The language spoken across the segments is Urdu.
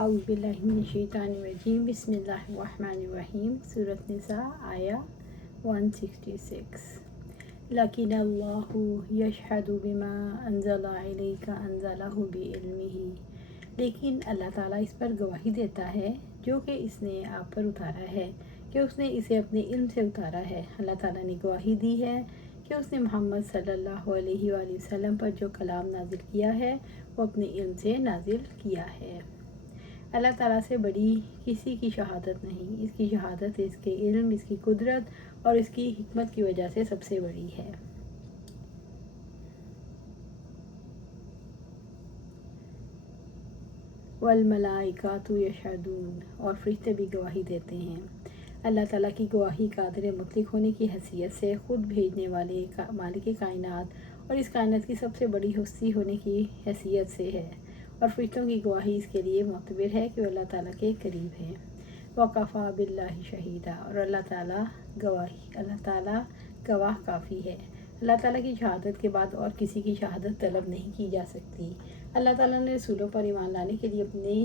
اعوذ باللہ من الشیطان الرجیم بسم اللہ الرحمن الرحیم سورۃ نساء آیا 166 لیکن اللہ یشہد بما انزل الیک انزلہ بعلمہ، لیکن اللہ تعالیٰ اس پر گواہی دیتا ہے جو کہ اس نے آپ پر اتارا ہے کہ اس نے اسے اپنے علم سے اتارا ہے۔ اللہ تعالیٰ نے گواہی دی ہے کہ اس نے محمد صلی اللہ علیہ وآلہ وسلم پر جو کلام نازل کیا ہے وہ اپنے علم سے نازل کیا ہے۔ اللہ تعالیٰ سے بڑی کسی کی شہادت نہیں، اس کی شہادت اس کے علم، اس کی قدرت اور اس کی حکمت کی وجہ سے سب سے بڑی ہے۔ والملائکۃ یشہدون، اور فرشتے بھی گواہی دیتے ہیں۔ اللہ تعالیٰ کی گواہی قادر مطلق ہونے کی حیثیت سے، خود بھیجنے والے مالک کائنات اور اس کائنات کی سب سے بڑی ہستی ہونے کی حیثیت سے ہے، اور فرشتوں کی گواہی اس کے لیے معتبر ہے کہ وہ اللہ تعالیٰ کے قریب ہیں۔ وَکَفَىٰ بِاللَّهِ شَہِیدًا، اور اللہ تعالیٰ گواہ کافی ہے۔ اللہ تعالیٰ کی شہادت کے بعد اور کسی کی شہادت طلب نہیں کی جا سکتی۔ اللہ تعالیٰ نے رسولوں پر ایمان لانے کے لیے اپنے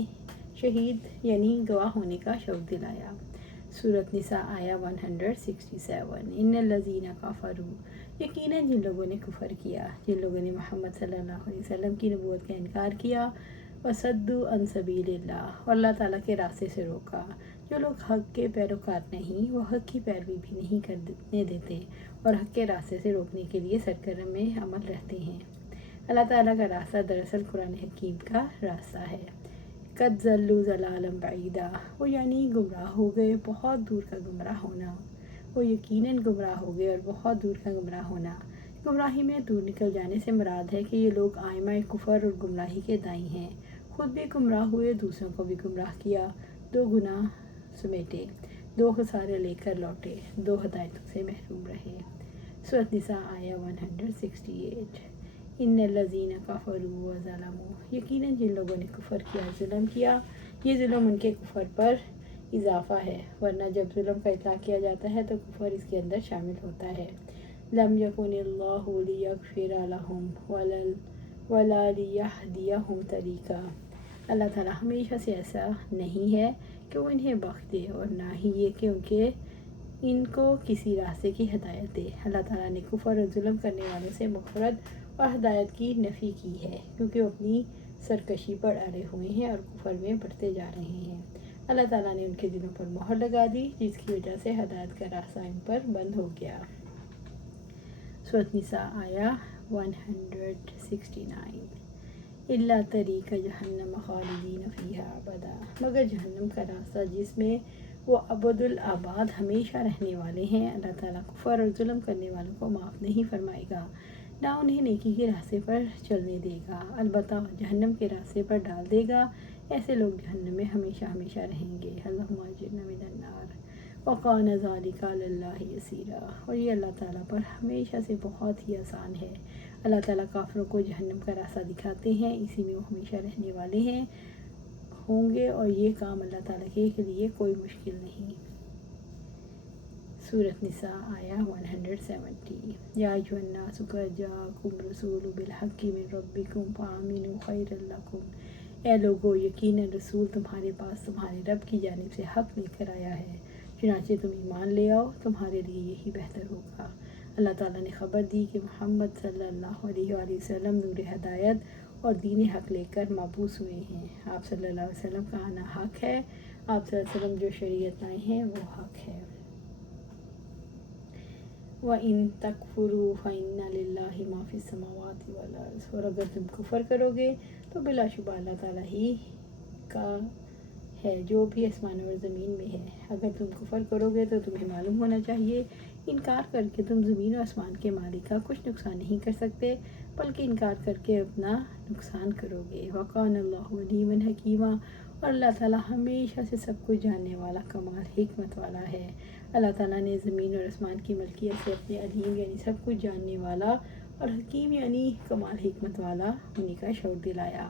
شہید یعنی گواہ ہونے کا شوق دلایا۔ سورۃ نساء آیہ 167 ان الذین کفروا، یقیناً جن لوگوں نے کفر کیا، جن لوگوں نے محمد صلی اللہ علیہ وسلم کی نبوت کا انکار کیا، وصدوا عن سبیل اللہ، اور اللہ تعالیٰ کے راستے سے روکا۔ جو لوگ حق کے پیروکار نہیں، وہ حق کی پیروی بھی نہیں کرنے دیتے اور حق کے راستے سے روکنے کے لیے سرگرم میں عمل رہتے ہیں۔ اللہ تعالیٰ کا راستہ دراصل قرآن حکیم کا راستہ ہے۔ قد ضلوا ضلالا بعیدا، وہ یعنی گمراہ ہو گئے، بہت دور کا گمراہ ہونا۔ وہ یقیناً گمراہ ہو گئے اور بہت دور کا گمراہ ہونا۔ گمراہی میں دور نکل جانے سے مراد ہے کہ یہ لوگ آئمہ کفر اور گمراہی کے دائیں ہیں، خود بھی گمراہ ہوئے، دوسروں کو بھی گمراہ کیا، دو گناہ سمیٹے، دو خسارے لے کر لوٹے، دو ہدایتوں سے محروم رہے۔ سورۃ نساء آیہ 168 ان الذین کفروا وظلموا، یقیناً جن لوگوں نے کفر کیا، ظلم کیا، یہ ظلم ان کے کفر پر اضافہ ہے، ورنہ جب ظلم کا اطلاق کیا جاتا ہے تو کفر اس کے اندر شامل ہوتا ہے۔ لم یکن اللہ لیغفر لہم ولا لیہدیہم طریقا، اللہ تعالیٰ ہمیشہ سے ایسا نہیں ہے کہ وہ انہیں بخش دے، اور نہ ہی یہ کہ ان کو کسی راستے کی ہدایت دے۔ اللہ تعالیٰ نے کفر اور ظلم کرنے والوں سے مغفرت اور ہدایت کی نفی کی ہے، کیونکہ وہ اپنی سرکشی پر اڑے ہوئے ہیں اور کفر میں بڑھتے جا رہے ہیں۔ اللہ تعالیٰ نے ان کے دلوں پر مہر لگا دی، جس کی وجہ سے ہدایت کا راستہ ان پر بند ہو گیا۔ سورۃ نساء آیہ 169 الا طریق جہنم خالدین فیہا ابدا، مگر جہنم کا راستہ جس میں وہ ابدالآباد ہمیشہ رہنے والے ہیں۔ اللہ تعالیٰ کفر اور ظلم کرنے والوں کو معاف نہیں فرمائے گا، نہ انہیں نیکی کے راستے پر چلنے دے گا، البتہ جہنم کے راستے پر ڈال دے گا۔ ایسے لوگ جہنم میں ہمیشہ ہمیشہ رہیں گے۔ اللہم اجرنا من النار وکان ذلک علی اللہ یسیرا، اور یہ اللہ تعالیٰ پر ہمیشہ سے بہت ہی آسان ہے۔ اللہ تعالیٰ کافروں کو جہنم کا راستہ دکھاتے ہیں، اسی میں وہ ہمیشہ رہنے والے ہوں گے، اور یہ کام اللہ تعالیٰ کے لیے کوئی مشکل نہیں۔ سورۃ نساء آیہ 170 یا ایھا الناس قد جاءکم الرسول بالحق من ربکم فآمنوا خیرا لکم، اے لوگو یقیناً رسول تمہارے پاس تمہارے رب کی جانب سے حق لے کر آیا ہے، چنانچہ تم ایمان لے آؤ، تمہارے لیے یہی بہتر ہوگا۔ اللہ تعالیٰ نے خبر دی کہ محمد صلی اللہ علیہ وآلہ وسلم نور ہدایت اور دین حق لے کر مبعوث ہوئے ہیں۔ آپ صلی اللہ علیہ وسلم کا آنا حق ہے، آپ صلی اللہ علیہ وسلم جو شریعت لائے ہیں وہ حق ہے۔ وَإِن تَكْفُرُوا فَإِنَّ لِلَّهِ مَا فِي السَّمَاوَاتِ وَالْأَرْضِ، اور اگر تم کفر کرو گے تو بلا شبہ اللہ تعالیٰ ہی کا ہے جو بھی آسمانوں اور زمین میں ہے۔ اگر تم کفر کرو گے تو تمہیں معلوم ہونا چاہیے، انکار کر کے تم زمین و آسمان کے مالک کا کچھ نقصان نہیں کر سکتے، بلکہ انکار کر کے اپنا نقصان کرو گے۔ وَقَانَ اللَّهُ عَلِيمًا حَكِيمًا، اور اللہ تعالیٰ ہمیشہ سے سب کچھ جاننے والا، کمال حکمت والا ہے۔ اللہ تعالیٰ نے زمین اور آسمان کی ملکیت سے اپنے علیم یعنی سب کچھ جاننے والا اور حکیم یعنی کمال حکمت والا ہونے کا شعور دلایا۔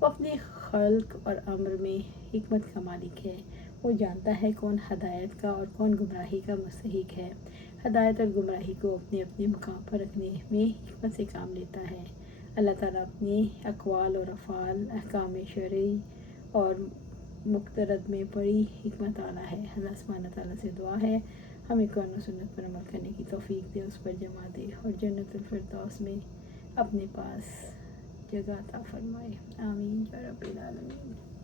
وہ اپنے خلق اور امر میں حکمت کا مالک ہے، وہ جانتا ہے کون ہدایت کا اور کون گمراہی کا مستحق ہے۔ ہدایت اور گمراہی کو اپنے اپنے مقام پر رکھنے میں حکمت سے کام لیتا ہے۔ اللہ تعالیٰ اپنے اقوال اور افعال، احکام شرعی اور مقترد میں بڑی حکمت اعلیٰ ہے۔ اللہ سبحانہ تعالیٰ سے دعا ہے ہمیں قرآن و سنت پر عمل کرنے کی توفیق دے، اس پر جمع دے اور جنت الفردوس میں اپنے پاس جگہ عطا فرمائے۔ آمین یا رب العالمین۔